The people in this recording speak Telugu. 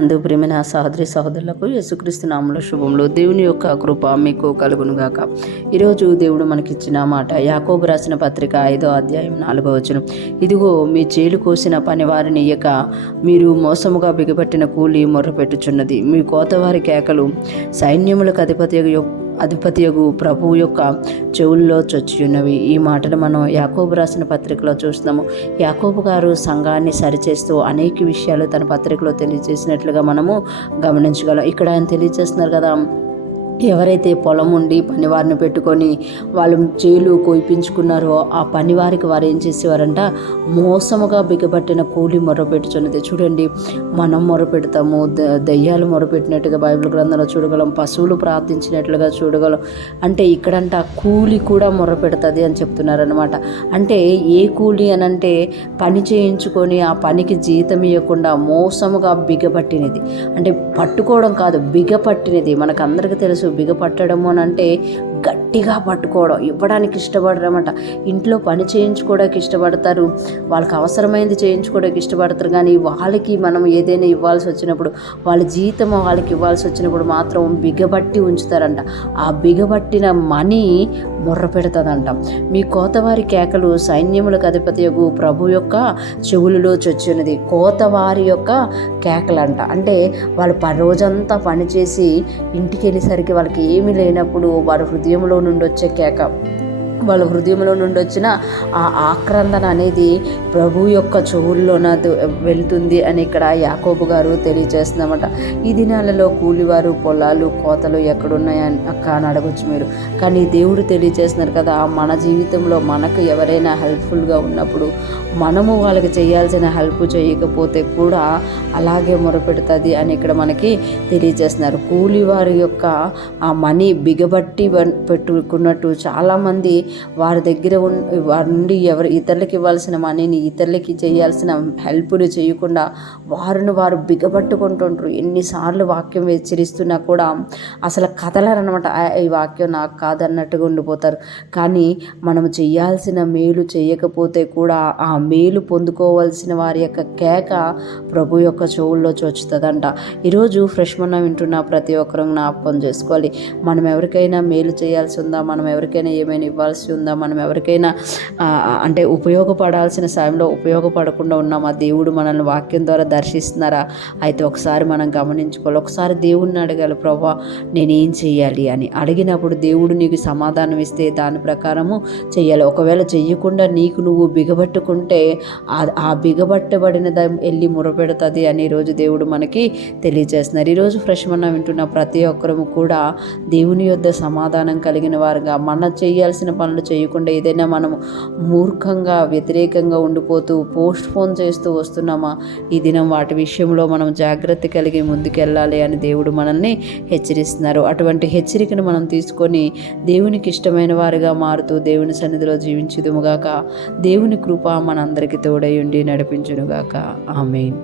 అందు ప్రేమైన సహోదరి సహోదరులకు యేసుక్రీస్తు నామములో శుభములు. దేవుని యొక్క కృప మీకు కలుగునుగాక. ఈరోజు దేవుడు మనకిచ్చిన మాట యాకోబు రాసిన పత్రిక 5వ అధ్యాయం 4వ వచనం. ఇదిగో మీ చేలు కోసిన పనివారిని ఇయ్యక మీరు మోసముగా బిగపట్టిన కూలి మొర్రపెట్టుచున్నది. మీ కోతవారి కేకలు సైన్యములకు అధిపతియగు ప్రభువు యొక్క చెవుల్లో చొచ్చియున్నవి. ఈ మాటలు మనం యాకోబు రాసిన పత్రికలో చూస్తున్నాము. యాకోబు గారు సంఘాన్ని సరిచేస్తూ అనేక విషయాలు తన పత్రికలో తెలియజేసినట్లుగా మనము గమనించగలం. ఇక్కడ ఆయన తెలియజేస్తున్నారు కదా, ఎవరైతే పొలం ఉండి పనివారిని పెట్టుకొని వాళ్ళు చేలు కోయిపించుకున్నారో ఆ పనివారికి వారు ఏం చేసేవారంట, మోసముగా బిగబట్టిన కూలి మొర్రపెట్టుచున్నది. చూడండి, మనం మొరపెడతాము, దయ్యాలు మొరపెట్టినట్టుగా బైబిల్ గ్రంథంలో చూడగలం, పశువులు ప్రార్థించినట్లుగా చూడగలం. అంటే ఇక్కడంట కూలి కూడా మొర్రపెడుతుంది అని చెప్తున్నారనమాట. అంటే ఏ కూలి అనంటే పని చేయించుకొని ఆ పనికి జీతం ఇవ్వకుండా మోసముగా బిగపట్టినది. అంటే పట్టుకోవడం కాదు, బిగపట్టినది. మనకు అందరికీ తెలుసు, బిగపట్టడము అని అంటే గట్టిగా పట్టుకోవడం, ఇవ్వడానికి ఇష్టపడరన్నమాట. ఇంట్లో పని చేయించుకోవడానికి ఇష్టపడతారు, వాళ్ళకి అవసరమైనది చేయించుకోవడానికి ఇష్టపడతారు. కానీ వాళ్ళకి మనం ఏదైనా ఇవ్వాల్సి వచ్చినప్పుడు, వాళ్ళ జీతం వాళ్ళకి ఇవ్వాల్సి వచ్చినప్పుడు మాత్రం బిగబట్టి ఉంచుతారంట. ఆ బిగబట్టిన మనీ మొర్ర పెడుతుందంట. మీ కోతవారి కేకలు సైన్యములకు అధిపతియగు ప్రభు యొక్క చెవులలో చొచ్చినది. కోతవారి యొక్క కేకలంట. అంటే వాళ్ళు రోజంతా పనిచేసి ఇంటికి వెళ్ళేసరికి వాళ్ళకి ఏమీ లేనప్పుడు వారి హృదయంలో నుండి వచ్చే కేక, వాళ్ళ హృదయంలో నుండి వచ్చిన ఆ ఆక్రందన అనేది ప్రభు యొక్క చెవుల్లోన వెళ్తుంది అని ఇక్కడ యాకోబు గారు తెలియజేస్తుందన్నమాట. ఈ దినాలలో కూలివారు పొలాలు కోతలు ఎక్కడున్నాయని అక్క అని అడగొచ్చు మీరు. కానీ దేవుడు తెలియజేస్తున్నారు కదా, మన జీవితంలో మనకు ఎవరైనా హెల్ప్ఫుల్గా ఉన్నప్పుడు మనము వాళ్ళకి చేయాల్సిన హెల్ప్ చేయకపోతే కూడా అలాగే మొరపెడుతుంది అని ఇక్కడ మనకి తెలియజేస్తున్నారు. కూలివారి యొక్క ఆ మనీ బిగబట్టి పెట్టుకున్నట్టు చాలామంది వారి దగ్గర వారి నుండి ఇతరులకు ఇవ్వాల్సిన మనీని, ఇతరులకి చేయాల్సిన హెల్ప్ని చేయకుండా వారు బిగబట్టుకుంటుంటారు. ఎన్నిసార్లు వాక్యం హెచ్చరిస్తున్నా కూడా అసలు కదలరనమాట. ఈ వాక్యం నాకు కాదన్నట్టుగా ఉండిపోతారు. కానీ మనం చేయాల్సిన మేలు చేయకపోతే కూడా ఆ మేలు పొందుకోవాల్సిన వారి యొక్క కేక ప్రభు యొక్క చెవుల్లో చొచ్చుతుందంట. ఈరోజు ఫ్రెష్ మన్నా వింటున్న ప్రతి ఒక్కరూ జ్ఞాపకం చేసుకోవాలి, మనం ఎవరికైనా మేలు చేయాల్సి ఉందా, మనం ఎవరికైనా ఏమైనా ఇవ్వాల్సి ఉందా, మనం ఎవరికైనా అంటే ఉపయోగపడాల్సిన సమయంలో ఉపయోగపడకుండా ఉన్నామా, దేవుడు మనల్ని వాక్యం ద్వారా దర్శిస్తున్నారా, అయితే ఒకసారి మనం గమనించుకోవాలి. ఒకసారి దేవుడిని అడగాలి, ప్రభువా నేనేం చేయాలి అని. అడిగినప్పుడు దేవుడు నీకు సమాధానం ఇస్తే దాని ప్రకారము చెయ్యాలి. ఒకవేళ చెయ్యకుండా నీకు నువ్వు బిగబట్టుకుంటే ఆ బిగబట్టబడినది వెళ్ళి మురపెడుతుంది అని ఈరోజు దేవుడు మనకి తెలియజేస్తున్నారు. ఈరోజు ఫ్రెష్ మన్నా వింటున్న ప్రతి ఒక్కరము కూడా దేవుని యొద్ద సమాధానం కలిగిన వారుగా, మన చేయాల్సిన పనులు చేయకుండా ఏదైనా మనము మూర్ఖంగా వ్యతిరేకంగా ఉండిపోతూ పోస్ట్ పోన్ చేస్తూ వస్తున్నామా, ఈ దినం వాటి విషయంలో మనం జాగ్రత్త కలిగి ముందుకెళ్ళాలి అని దేవుడు మనల్ని హెచ్చరిస్తున్నారు. అటువంటి హెచ్చరికను మనం తీసుకొని దేవునికి ఇష్టమైన వారుగా మారుతూ దేవుని సన్నిధిలో జీవించుదుముగాక. దేవుని కృప మనందరికీ తోడై ఉండి నడిపించునుగాక. ఆమేన్.